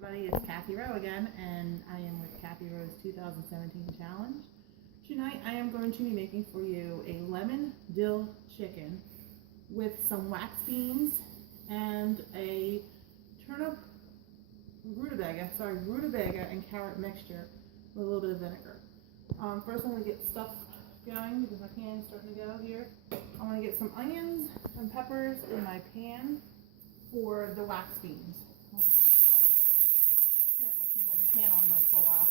Everybody, it's Kathy Rowe again, and I am with Kathy Rowe's 2017 challenge. Tonight I am going to be making for you a lemon dill chicken with some wax beans and a turnip rutabaga and carrot mixture with a little bit of vinegar. First I'm going to get stuff going because my pan is starting to go here. I'm going to get some onions and peppers in my pan for the wax beans. Careful, I'm going to pan on like for a while.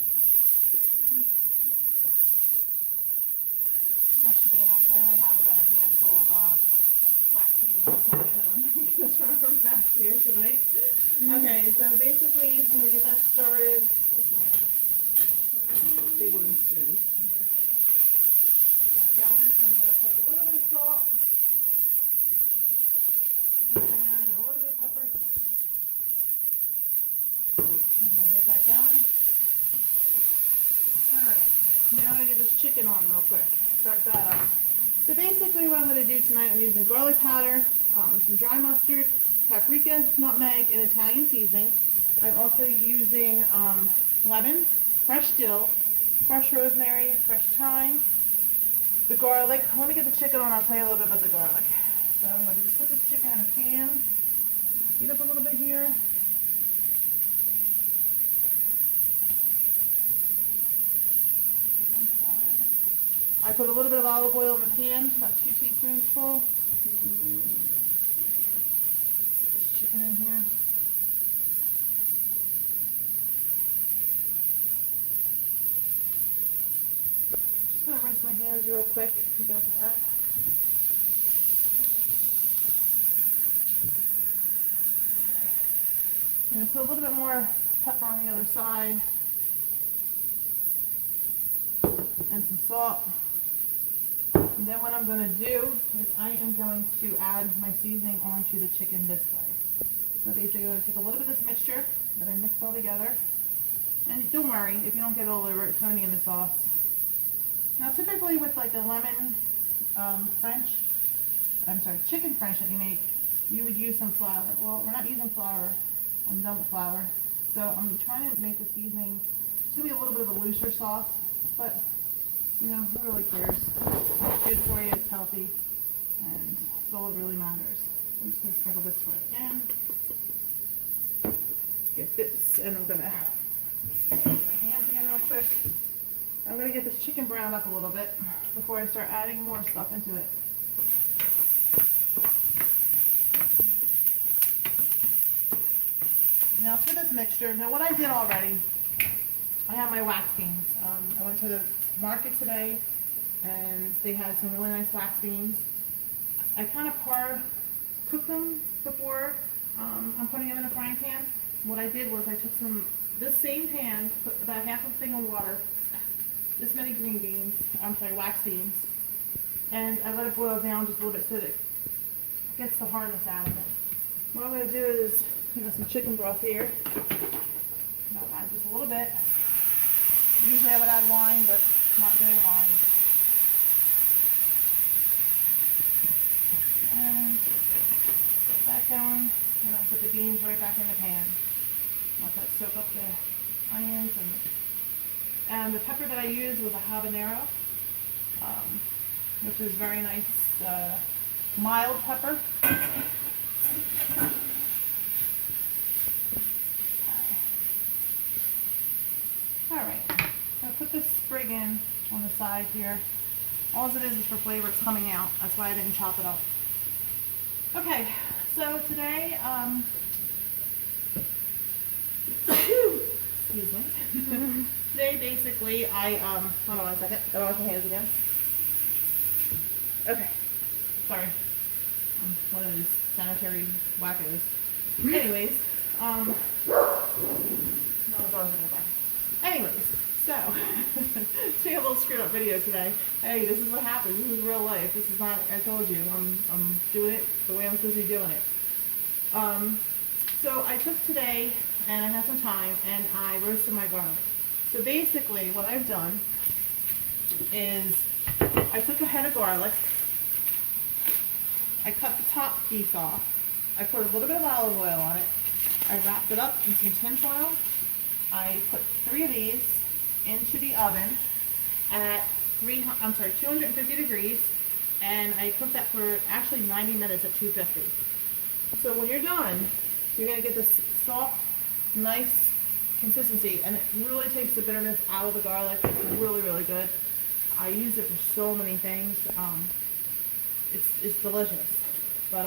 That should be enough. I only have about a handful of wax beans on my pan. I'm going to try to wax here tonight. Okay, so basically I'm going to get that started. Here's my big wooden spoon. Get that going. I'm going to put a little bit of salt and a little bit of pepper. I'm going to get that going. Alright, now I'm going to get this chicken on real quick. Start that up. So basically what I'm going to do tonight, I'm using garlic powder, some dry mustard, paprika, nutmeg, and Italian seasoning. I'm also using lemon, fresh dill, fresh rosemary, fresh thyme, the garlic. When we get the chicken on, I'll tell you a little bit about the garlic. So I'm going to just put this chicken in a pan, heat up a little bit here. I put a little bit of olive oil in the pan, about 2 teaspoons full. Put this chicken in here. Just gonna rinse my hands real quick about that. Okay. I'm gonna put a little bit more pepper on the other side and some salt. And then what I'm going to do is I am going to add my seasoning onto the chicken this way. So basically I'm going to take a little bit of this mixture that I mix all together. And don't worry, if you don't get it all over, it's going to be in the sauce. Now typically with like a lemon chicken French that you make, you would use some flour. Well, we're not using flour. I'm done with flour. So I'm trying to make the seasoning, it's going to be a little bit of a looser sauce, but you know, who really cares? It's good for you, it's healthy, and that's all that really matters. I'm just going to sprinkle this right in. Get this, and I'm going to put my hands again real quick. I'm going to get this chicken browned up a little bit before I start adding more stuff into it. Now for this mixture, now what I did already, I have my wax beans. I went to the market today and they had some really nice wax beans. I kind of cooked them before I'm putting them in a frying pan. What I did was I took this same pan, put about half a thing of water, this many wax beans, and I let it boil down just a little bit so that it gets the hardness out of it. What I'm going to do is, I got some chicken broth here. I'll add just a little bit. Usually I would add wine, but I'm not doing wine. And get that going. And I'll put the beans right back in the pan. Let that soak up the onions. And the pepper that I used was a habanero, which is very nice, mild pepper. Alright, I'll put this sprig in on the side here. All it is for flavor, it's coming out. That's why I didn't chop it up. Okay, so today, excuse me. Today basically hold on one second, gotta wash my hands again. Okay, sorry. I'm one of these sanitary wackos. Anyways, no, the dogs are gonna bark. Anyways, so, doing a little screwed up video today. Hey, this is what happens. This is real life. This is not, I told you, I'm doing it the way I'm supposed to be doing it. So I took today, and I had some time, and I roasted my garlic. So basically, what I've done is, I took a head of garlic, I cut the top piece off, I put a little bit of olive oil on it, I wrapped it up in some tin foil. I put 3 of these into the oven at 250 degrees, and I cooked that for actually 90 minutes at 250. So when you're done, you're gonna get this soft, nice consistency, and it really takes the bitterness out of the garlic. It's really, really good. I use it for so many things. It's delicious. But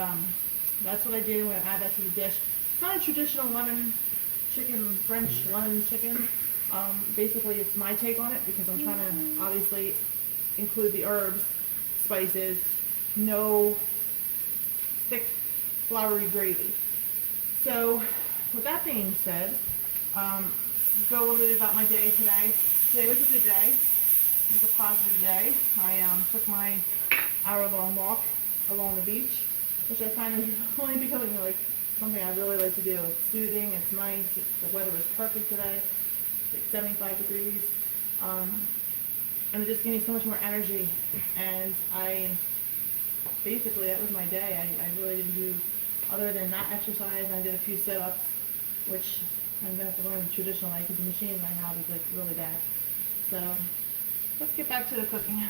that's what I did. I'm gonna add that to the dish. It's not a traditional lemon chicken, French lemon chicken. Basically, it's my take on it because I'm trying to obviously include the herbs, spices, no thick, floury gravy. So, with that being said, go a little bit about my day today. Today was a good day. It was a positive day. I took my hour-long walk along the beach, which I find is really becoming like something I really like to do. It's soothing, it's nice, the weather was perfect today, it's like 75 degrees, and it just gave me so much more energy, and basically that was my day. I really didn't do, other than that exercise, I did a few sit-ups, which I'm going to have to learn the traditional way because the machine I have is like really bad. So, let's get back to the cooking.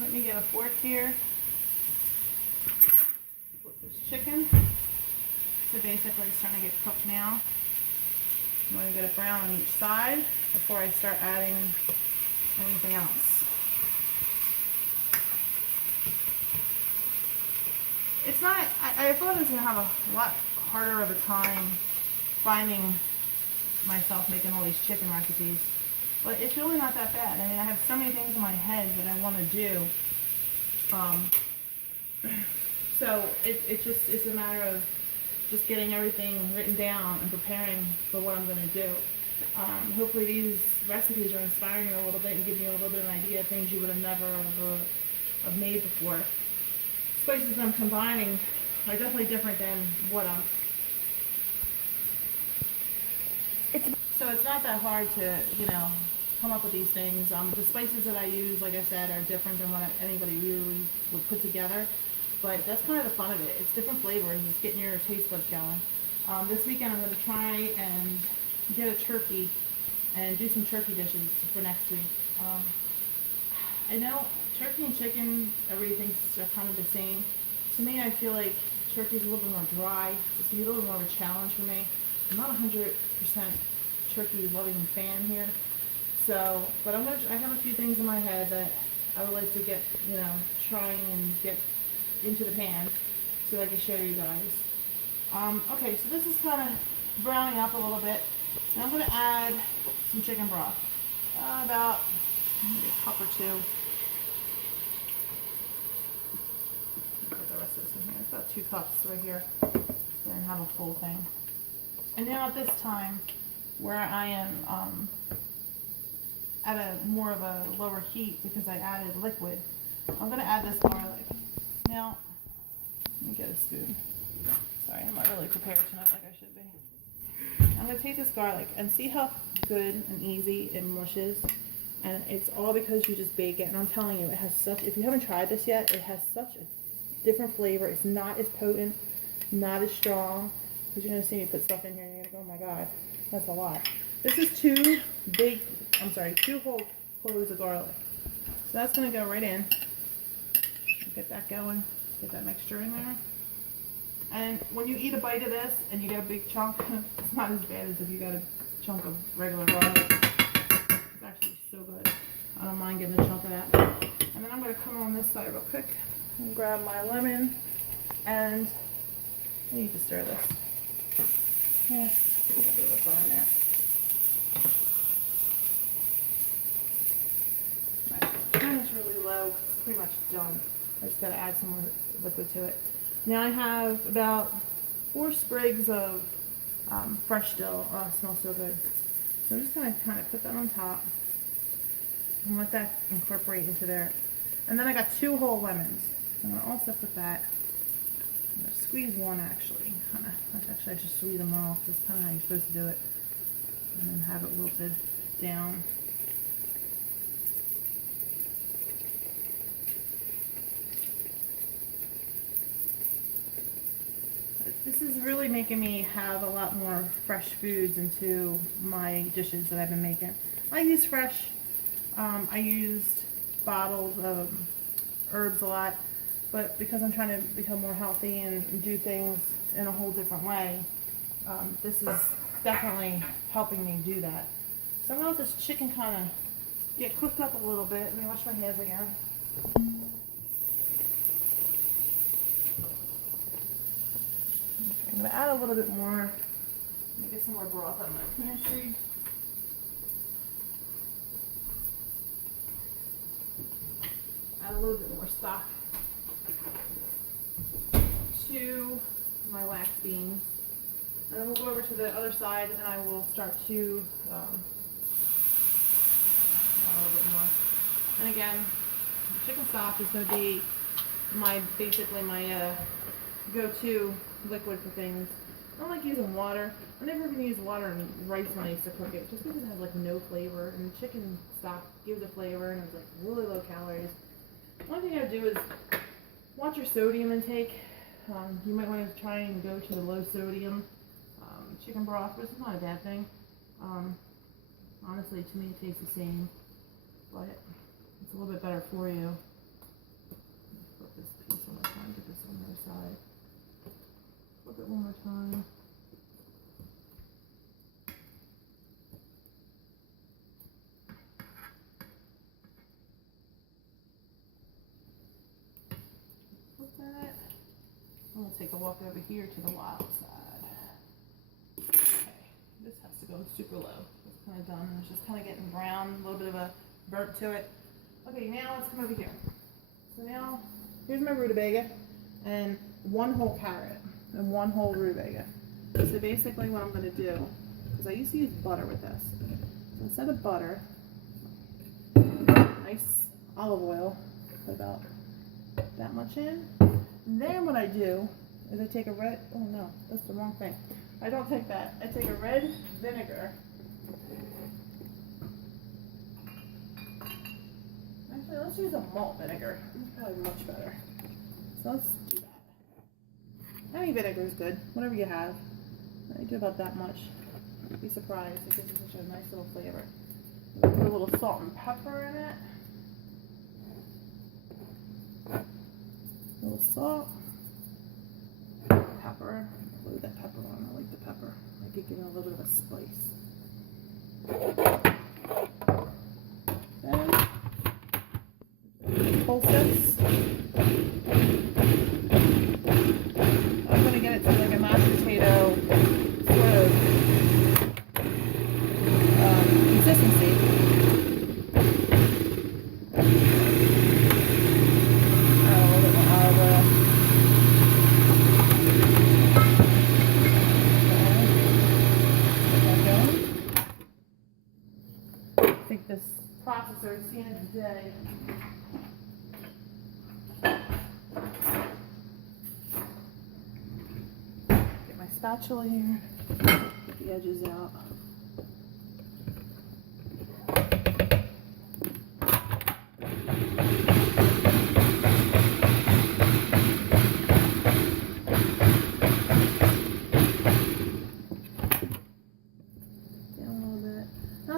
Let me get a fork here. Flip this chicken. So basically it's starting to get cooked now. I'm going to get it brown on each side before I start adding anything else. It's not, I thought I was going to have a lot harder of a time finding myself making all these chicken recipes. But it's really not that bad. I mean, I have so many things in my head that I want to do. So it's a matter of just getting everything written down and preparing for what I'm going to do. Hopefully these recipes are inspiring you a little bit and giving you a little bit of an idea of things you would have never have made before. Spices I'm combining are definitely different than what so it's not that hard to, come up with these things. The spices that I use, like I said, are different than what anybody really would put together. But that's kind of the fun of it. It's different flavors. It's getting your taste buds going. This weekend I'm going to try and get a turkey and do some turkey dishes for next week. I know turkey and chicken, everything's kind of the same. To me, I feel like turkey's a little bit more dry. It's going to be a little bit more of a challenge for me. I'm not 100% turkey loving fan here. So, but I have a few things in my head that I would like to get, trying and get into the pan so I can show you guys. Okay, so this is kind of browning up a little bit. And I'm going to add some chicken broth. About maybe a cup or two. Put the rest of this in here. It's about 2 cups right here. Then have a full thing. And now at this time, where I am at a more of a lower heat because I added liquid, I'm going to add this garlic. Now, let me get a spoon. Sorry, I'm not really prepared tonight like I should be. I'm going to take this garlic and see how good and easy it mushes. And it's all because you just bake it. And I'm telling you, it has such, if you haven't tried this yet, it has such a different flavor. It's not as potent, not as strong. Because you're going to see me put stuff in here and you're going to go, oh my God, that's a lot. This is 2 whole cloves of garlic. So that's going to go right in. Get that going, get that mixture in there. And when you eat a bite of this and you get a big chunk, it's not as bad as if you got a chunk of regular garlic. It's actually so good. I don't mind getting a chunk of that. And then I'm going to come on this side real quick and grab my lemon, and I need to stir this. Yes, a little bit of a burn there. It's really low. It's pretty much done. I just got to add some more liquid to it. Now I have about 4 sprigs of fresh dill. Oh, it smells so good. So I'm just going to kind of put that on top and let that incorporate into there. And then I got 2 whole lemons. I'm going to also put that. I'm going to squeeze one actually. Actually, I should squeeze them off. That's kind of how you're supposed to do it. And then have it wilted down. This is really making me have a lot more fresh foods into my dishes that I've been making. I use fresh. I used bottled herbs a lot, but because I'm trying to become more healthy and do things in a whole different way, this is definitely helping me do that. So I'm gonna let this chicken kind of get cooked up a little bit. Let me wash my hands again. I'm gonna add a little bit more. Let me get some more broth out of my pantry. Add a little bit more stock to my wax beans. And then we'll go over to the other side and I will start to add a little bit more. And again, chicken stock is going to be basically my go-to liquid for things. I don't like using water. I never even use water in rice when I used to cook it, just because it has like no flavor. And chicken stock gives a flavor, and it's like really low calories. One thing I do is watch your sodium intake. You might want to try and go to the low sodium chicken broth, but it's not a bad thing. Honestly, to me it tastes the same, but it's a little bit better for you. Flip this piece one more time, get this on the other side. Flip it one more time. Flip that. And we'll take a walk over here to the wild side. This has to go super low. It's kind of done. It's just kind of getting brown, a little bit of a burnt to it. Okay, now let's come over here. So now, here's my rutabaga and one whole carrot and one whole rutabaga. So basically what I'm going to do, because I used to use butter with this. So instead of butter, nice olive oil, put about that much in. And then what I do is I take a red, oh no, that's the wrong thing. I don't take that. I take a red vinegar. Actually, let's use a malt vinegar. It's probably much better. So let's do that. Any vinegar is good, whatever you have. I do about that much. You'd be surprised. It gives it such a nice little flavor. Put a little salt and pepper in it. A little salt. Pepper. Load that pepper on. I like the pepper. I could give it a little bit of a spice. Then pulses. I'm going to get it to like a mashed potato sort of consistency. Add a little bit more olive oil. I think this processor has seen it today. Get my spatula here, get the edges out.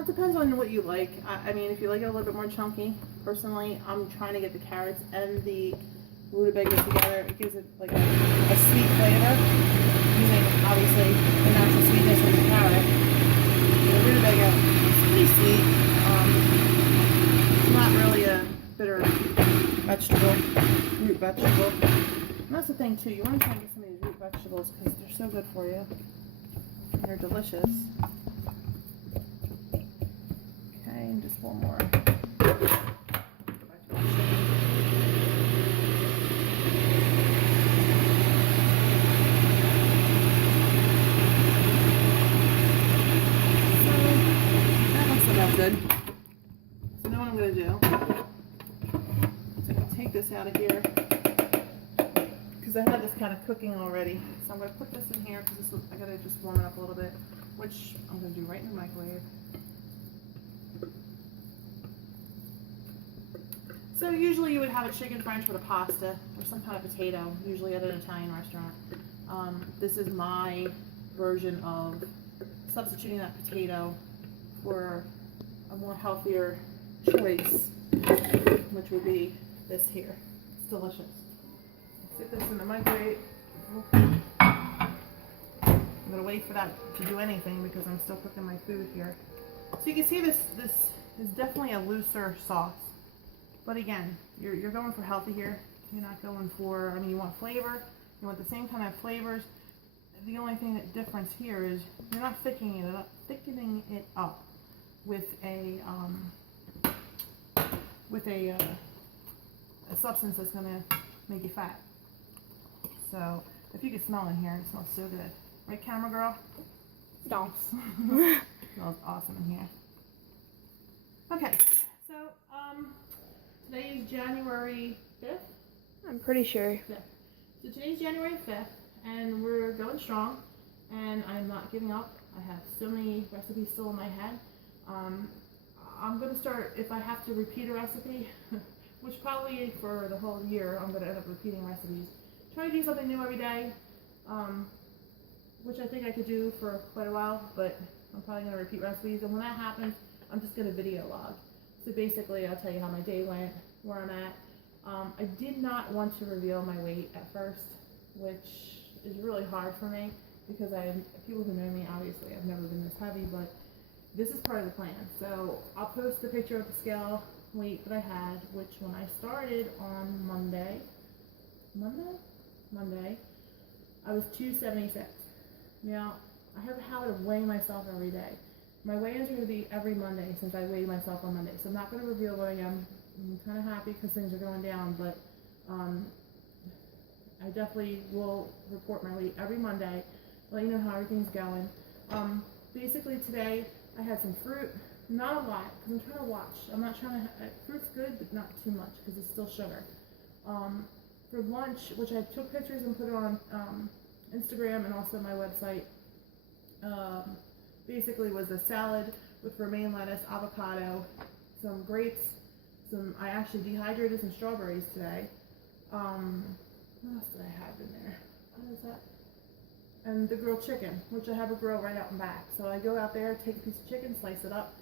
Depends on what you like. I mean, if you like it a little bit more chunky, personally, I'm trying to get the carrots and the rutabaga together. It gives it like a sweet flavor, using obviously the natural sweetness of the carrot. The rutabaga is pretty sweet. It's not really a bitter vegetable, root vegetable. And that's the thing too. You want to try and get some of these root vegetables because they're so good for you. And they're delicious. And just one more. That looks about good. So now what I'm going to do is I'm going to take this out of here because I had this kind of cooking already. So I'm going to put this in here because I got to just warm it up a little bit, which I'm going to do right in the microwave. So usually you would have a chicken French with a pasta or some kind of potato, usually at an Italian restaurant. This is my version of substituting that potato for a more healthier choice, which would be this here. It's delicious. Stick this in the microwave. I'm gonna wait for that to do anything because I'm still cooking my food here. So you can see this is definitely a looser sauce. But again, you're going for healthy here. You're not going for, I mean, you want flavor. You want the same kind of flavors. The only thing that difference here is you're not thickening it up with a substance that's gonna make you fat. So if you can smell in here, it smells so good, right, camera girl? No. Smells awesome in here. Okay, so today is January 5th. I'm pretty sure. 5th. So today's January 5th, and we're going strong, and I'm not giving up. I have so many recipes still in my head. I'm going to start, if I have to repeat a recipe, which probably for the whole year I'm going to end up repeating recipes. Try to do something new every day, which I think I could do for quite a while, but I'm probably going to repeat recipes, and when that happens, I'm just going to video log. So basically, I'll tell you how my day went, where I'm at. I did not want to reveal my weight at first, which is really hard for me because people who know me, obviously, I've never been this heavy, but this is part of the plan. So I'll post the picture of the scale weight that I had, which when I started on Monday, I was 276. Now, I have a habit of weighing myself every day. My weigh-ins are going to be every Monday since I weighed myself on Monday. So I'm not going to reveal what I am. I'm kind of happy because things are going down, but I definitely will report my weight every Monday, let you know how everything's going. Basically today I had some fruit, not a lot, because I'm trying to watch. I'm not trying to, fruit's good, but not too much because it's still sugar. For lunch, which I took pictures and put it on Instagram and also my website, basically was a salad with romaine lettuce, avocado, some grapes, I actually dehydrated some strawberries today. What else did I have in there? What is that? And the grilled chicken, which I have a grill right out and back. So I go out there, take a piece of chicken, slice it up,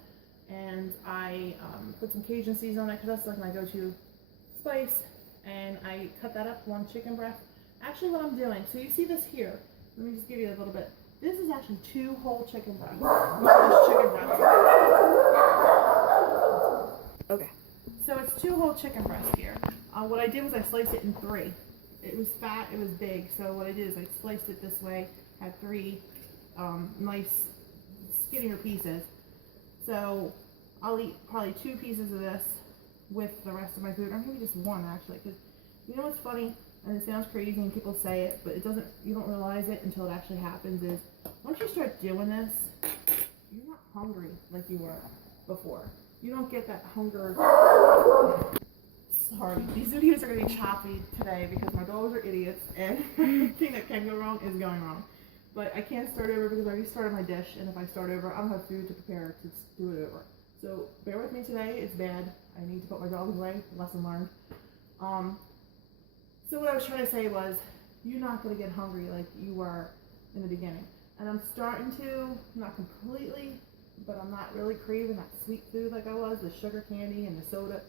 and I put some Cajun seasoning on it because that's like my go-to spice. And I cut that up, one chicken breast. Actually what I'm doing, so you see this here. Let me just give you a little bit. This is actually 2 whole chicken breasts. Okay. So it's 2 whole chicken breasts here. What I did was I sliced it in 3. It was fat, it was big, so what I did is I sliced it this way, had 3 nice skinnier pieces. So I'll eat probably 2 pieces of this with the rest of my food, or maybe just 1 actually, because you know what's funny, and it sounds crazy and people say it, but you don't realize it until it actually happens, is once you start doing this, you're not hungry like you were before. You don't get that hunger. Sorry, these videos are going to be choppy today because my dogs are idiots and everything that can go wrong is going wrong. But I can't start over because I already started my dish, and if I start over, I don't have food to prepare to do it over. So bear with me today, it's bad. I need to put my dogs away, lesson learned. So what I was trying to say was, you're not going to get hungry like you were in the beginning. And I'm starting to, not completely, but I'm not really craving that sweet food like I was, the sugar candy and the soda.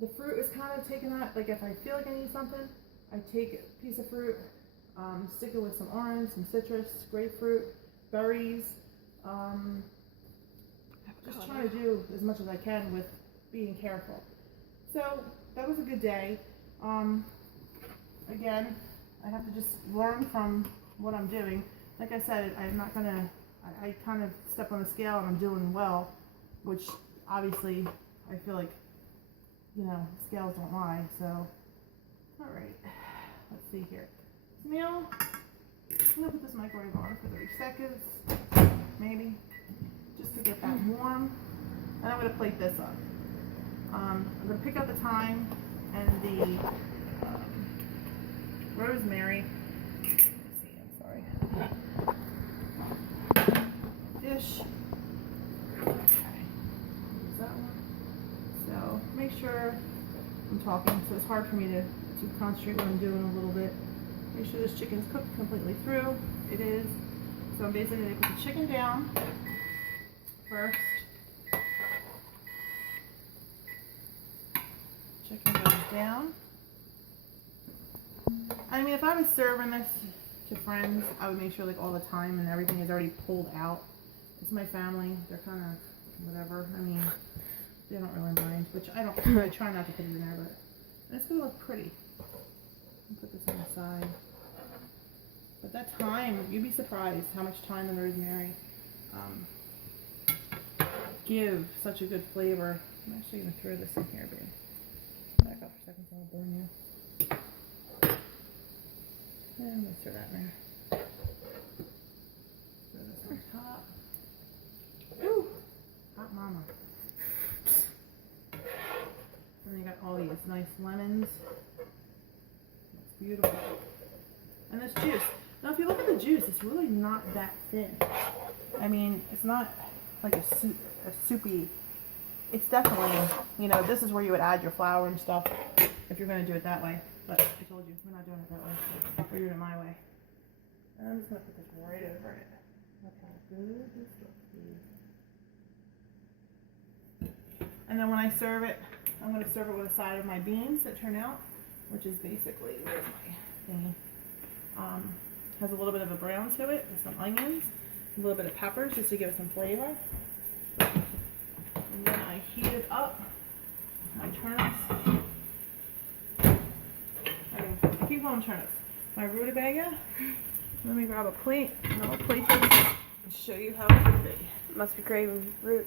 The fruit is kind of taking that, like if I feel like I need something, I take a piece of fruit, stick it with some orange, some citrus, grapefruit, berries, just trying to do as much as I can with being careful. So that was a good day. Again, I have to just learn from what I'm doing. Like I said, I'm not gonna, I kind of step on the scale and I'm doing well, which obviously I feel like, you know, scales don't lie, so, alright, let's see here. Meal, I'm gonna put this microwave on for 30 seconds, maybe, just to get that warm, and I'm gonna plate this up. I'm gonna pick up the thyme and the rosemary. Let's see, I'm sorry. Dish. Okay, use that one. So make sure I'm talking, so it's hard for me to concentrate what I'm doing a little bit. Make sure this chicken's cooked completely through. It is. So I'm basically going to put the chicken down first. Chicken goes down. I mean, if I was serving this to friends, I would make sure like all the time and everything is already pulled out. It's my family. They're kind of whatever. I mean, they don't really mind, which I don't. I try not to put it in there, but it's gonna look pretty. I'll put this on the side. But that thyme, you'd be surprised how much thyme and rosemary give such a good flavor. I'm actually gonna throw this in here, babe. Back up for a second so I'll burn you. And let's throw that in there. Throw this on top. Ooh, hot mama. And you got all these nice lemons. It's beautiful. And this juice. Now if you look at the juice, it's really not that thin. I mean, it's not like a soupy. It's definitely, you know, this is where you would add your flour and stuff if you're going to do it that way. But I told you, we're not doing it that way. We're doing it my way. And I'm just going to put this right over it. Look how good this looks. And then when I serve it, I'm going to serve it with a side of my beans that turn out, which is basically, where's my thingy? Has a little bit of a brown to it with some onions, a little bit of peppers just to give it some flavor. And then I heat it up. My turnips. I keep calling turnips. My rutabaga. Let me grab a plate and I'll plate this and show you how it would be. Must be gravy root.